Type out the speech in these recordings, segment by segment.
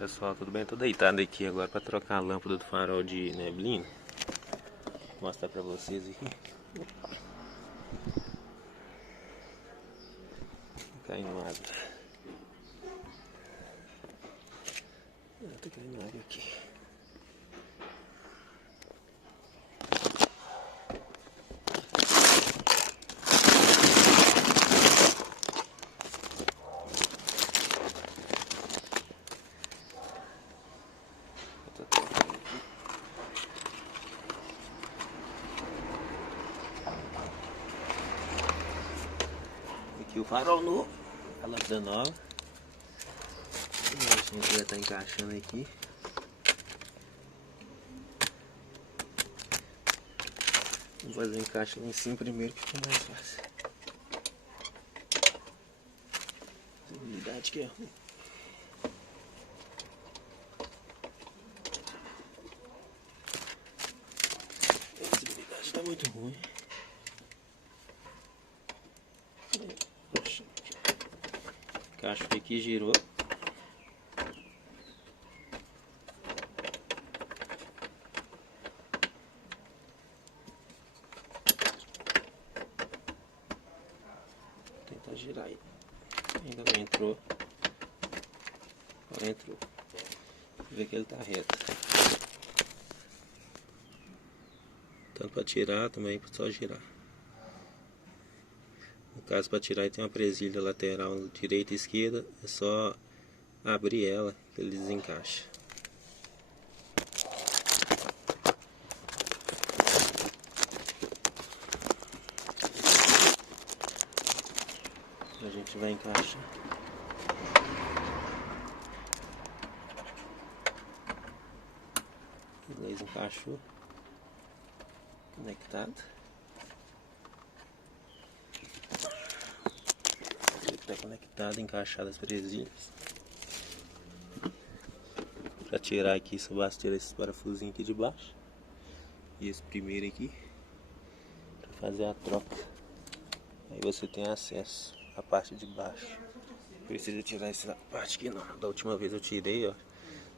Pessoal, tudo bem? Tô deitado aqui agora para trocar a lâmpada do farol de neblina. Vou mostrar para vocês aqui. Caindo água. Tá caindo água aqui. Aqui o farol novo, a lâmpada nova. A gente já está encaixando aqui. Vou fazer o encaixe lá em cima primeiro que fica mais fácil. A visibilidade que é ruim. A visibilidade está muito ruim. Encaixo aqui, girou. Vou tentar girar aí. Ainda não entrou. Agora entrou. Vou ver que ele tá reto. Tanto para tirar também para só girar. No caso, para tirar, ele tem uma presilha lateral direita e esquerda, é só abrir ela que ele desencaixa. A gente vai encaixar. Beleza, encaixou. Conectado. Está conectado, encaixado as presilhas. Para tirar aqui, só basta tirar esses parafusinhos aqui de baixo e esse primeiro aqui para fazer a troca. Aí você tem acesso à parte de baixo. Precisa tirar essa parte aqui não. Da última vez eu tirei, ó.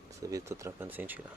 Dessa vez eu tô trocando sem tirar.